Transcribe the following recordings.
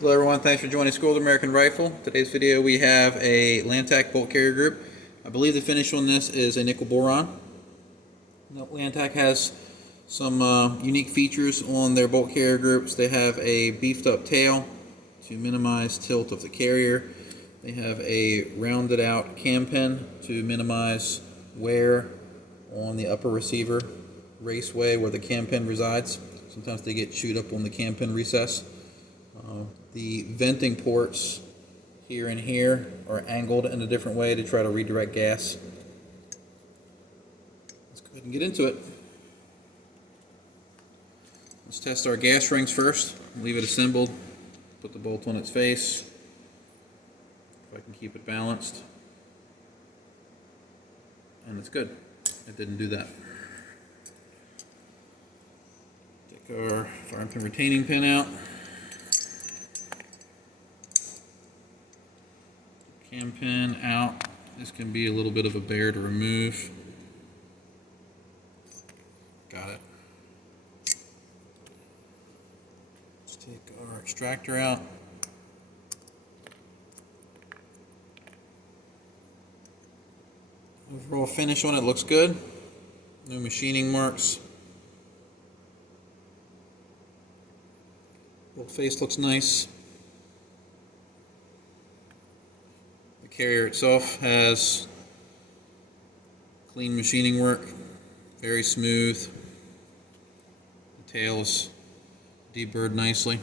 Hello everyone, thanks for joining School of the American Rifle. Today's video we have a Lantac bolt carrier group. I believe the finish on this is a nickel boron. Lantac has some unique features on their bolt carrier groups. They have a beefed up tail to minimize tilt of the carrier. They have a rounded out cam pin to minimize wear on the upper receiver raceway where the cam pin resides. Sometimes they get chewed up on the cam pin recess. The venting ports here and here are angled in a different way to try to redirect gas. Let's go ahead and get into it. Let's test our gas rings first. Leave it assembled. Put the bolt on its face. If I can keep it balanced. And it's good. It didn't do that. Take our firing pin retaining pin out. Cam pin out. This can be a little bit of a bear to remove. Got it. Let's take our extractor out. Overall finish on it looks good. No machining marks. Bolt face looks nice. The carrier itself has clean machining work, very smooth. The tail's deburred nicely.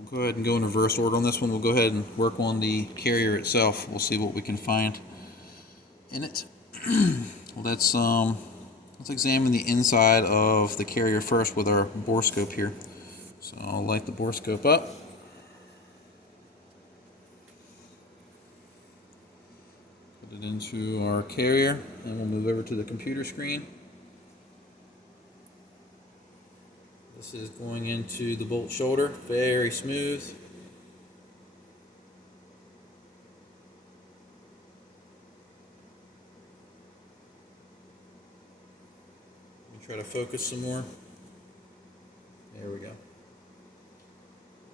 We'll go ahead and go in reverse order on this one. We'll go ahead and work on the carrier itself. We'll see what we can find in it. Let's examine the inside of the carrier first with our borescope here. So I'll light the borescope up. Put it into our carrier, and we'll move over to the computer screen. This is going into the bolt shoulder, very smooth. Let me try to focus some more. There we go.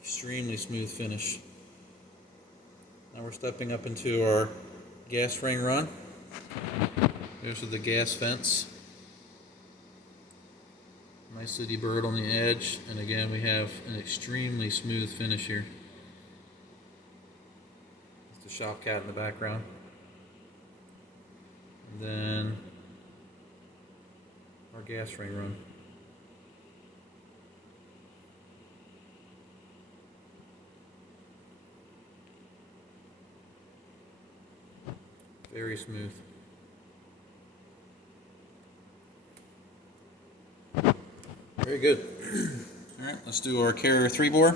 Extremely smooth finish. Now we're stepping up into our gas ring run. Here's the gas fence. Nicely deburred on the edge, and again we have an extremely smooth finish here. It's the shop cat in the background. And then our gas ring run. Very smooth. Very good. All right, let's do our carrier 3-bore.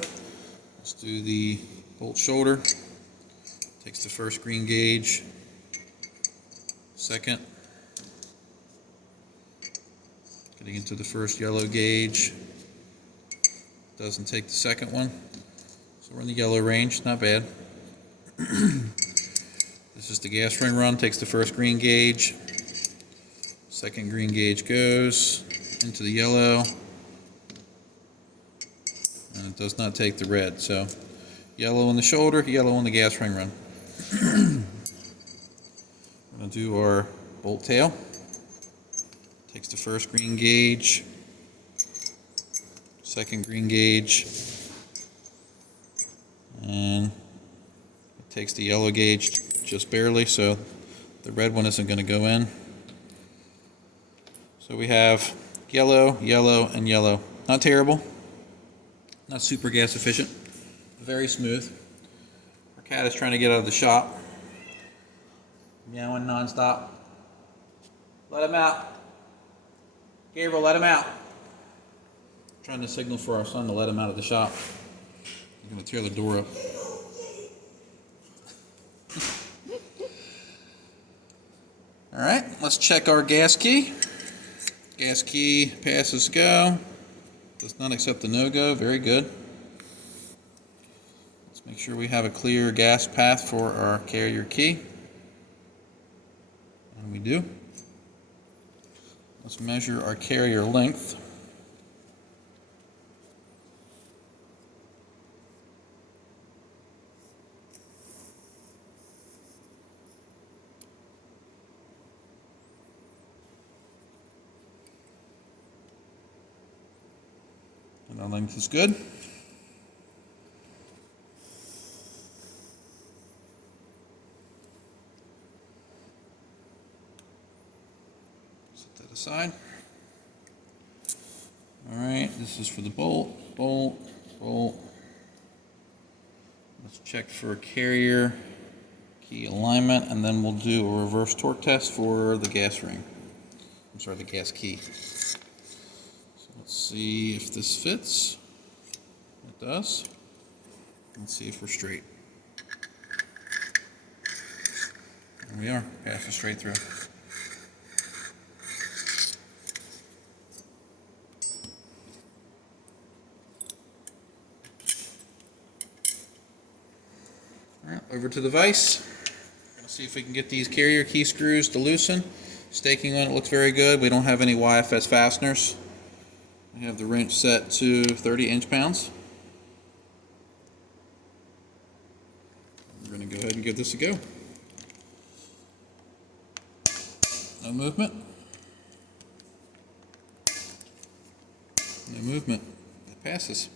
Let's do the bolt shoulder. Takes the first green gauge, second. Getting into the first yellow gauge. Doesn't take the second one. So we're in the yellow range, not bad. This is the gas ring run, takes the first green gauge. Second green gauge goes into the yellow. And it does not take the red, so yellow on the shoulder, yellow on the gas ring run. We're going to do our bolt tail. Takes the first green gauge, second green gauge, and it takes the yellow gauge just barely, so the red one isn't going to go in. So we have yellow, yellow, and yellow. Not terrible. Not super gas efficient, very smooth. Our cat is trying to get out of the shop. Meowing nonstop. Let him out. Gabriel, let him out. Trying to signal for our son to let him out of the shop. He's going to tear the door up. Alright, let's check our gas key. Gas key passes go. Does not accept the no-go. Very good. Let's make sure we have a clear gas path for our carrier key. And we do. Let's measure our carrier length. And our length is good. Set that aside. Alright, this is for the bolt, bolt, bolt. Let's check for carrier key alignment, and then we'll do a reverse torque test for the gas ring. I'm sorry, the gas key. So let's see if this fits. It does. Let's see if we're straight. There we are, passes straight through. Alright, over to the vise. Let's see if we can get these carrier key screws to loosen. Staking on it looks very good. We don't have any YFS fasteners. We have the wrench set to 30 inch-pounds. We're going to go ahead and give this a go. No movement. No movement. It passes.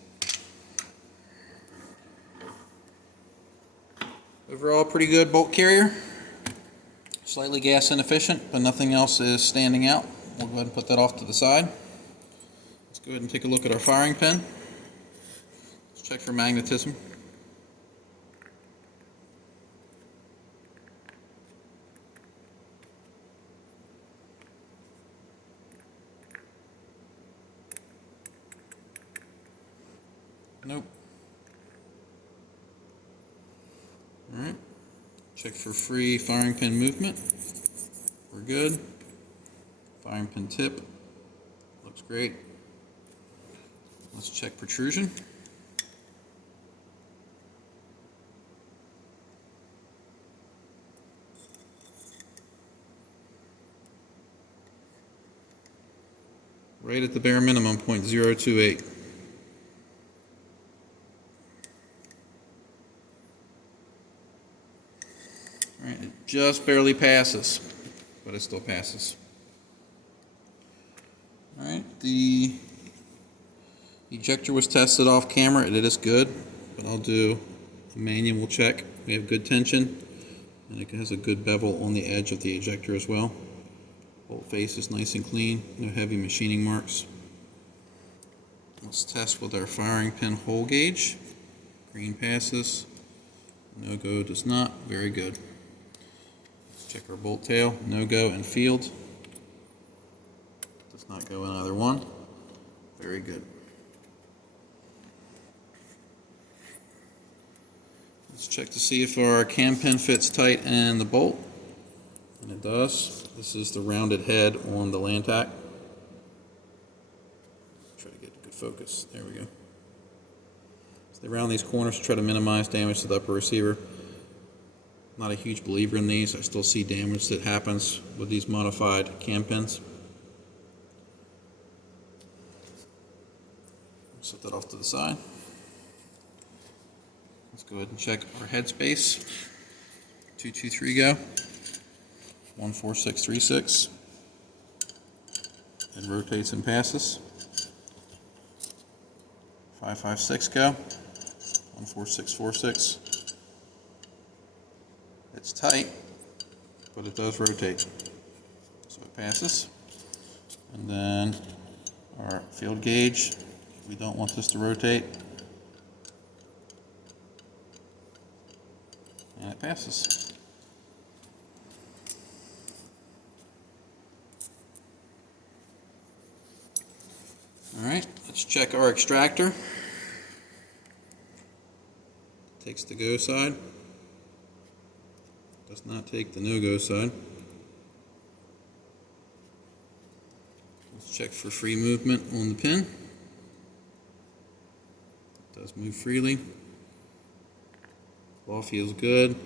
Overall, pretty good bolt carrier. Slightly gas inefficient, but nothing else is standing out. We'll go ahead and put that off to the side. Let's go ahead and take a look at our firing pin. Let's check for magnetism. Nope. Alright. Check for free firing pin movement. We're good. Firing pin tip. Looks great. Let's check protrusion. Right at the bare minimum, 0.028. Alright, it just barely passes, but it still passes. Alright, the ejector was tested off camera. It is good, but I'll do a manual check. We have good tension, and it has a good bevel on the edge of the ejector as well. Bolt face is nice and clean, no heavy machining marks. Let's test with our firing pin hole gauge. Green passes, no go does not. Very good. Let's check our bolt tail, no go and field. Does not go in either one. Very good. Let's check to see if our cam pin fits tight in the bolt, and it does. This is the rounded head on the Lantac. Try to get good focus. There we go. So they round these corners to try to minimize damage to the upper receiver. Not a huge believer in these. I still see damage that happens with these modified cam pins. Set that off to the side. Let's go ahead and check our headspace. 223 go. 14636. It rotates and passes. 556 go. 14646. It's tight, but it does rotate, so it passes. And then our field gauge, we don't want this to rotate, and it passes. Alright, let's check our extractor. Takes the go side. Does not take the no-go side. Let's check for free movement on the pin. It does move freely. Claw feels good.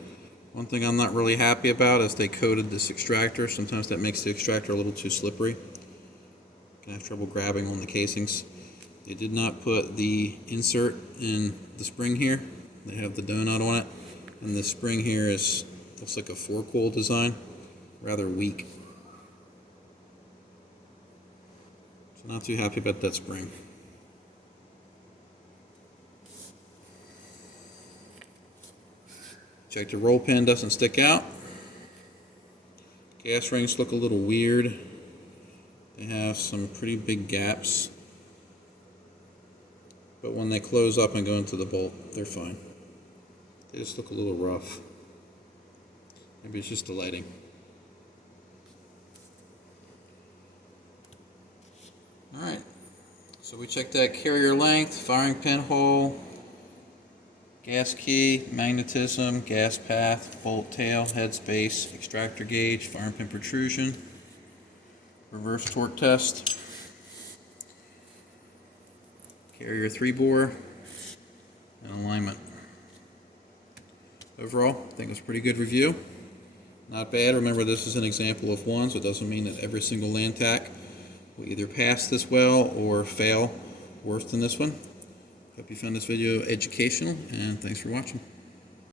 One thing I'm not really happy about is they coated this extractor. Sometimes that makes the extractor a little too slippery. Can have trouble grabbing on the casings. They did not put the insert in the spring here. They have the donut on it, and the spring here looks like a 4-coil design, rather weak. So not too happy about that spring. Check the roll pin doesn't stick out. Gas rings look a little weird. They have some pretty big gaps. But when they close up and go into the bolt, they're fine. They just look a little rough. Maybe it's just the lighting. Alright, so we checked that carrier length, firing pin hole, gas key, magnetism, gas path, bolt tail, head space, extractor gauge, firing pin protrusion, reverse torque test, carrier 3-bore, and alignment. Overall, I think it was a pretty good review. Not bad. Remember, this is an example of one, so it doesn't mean that every single Lantac will either pass this well or fail worse than this one. Hope you found this video educational, and thanks for watching.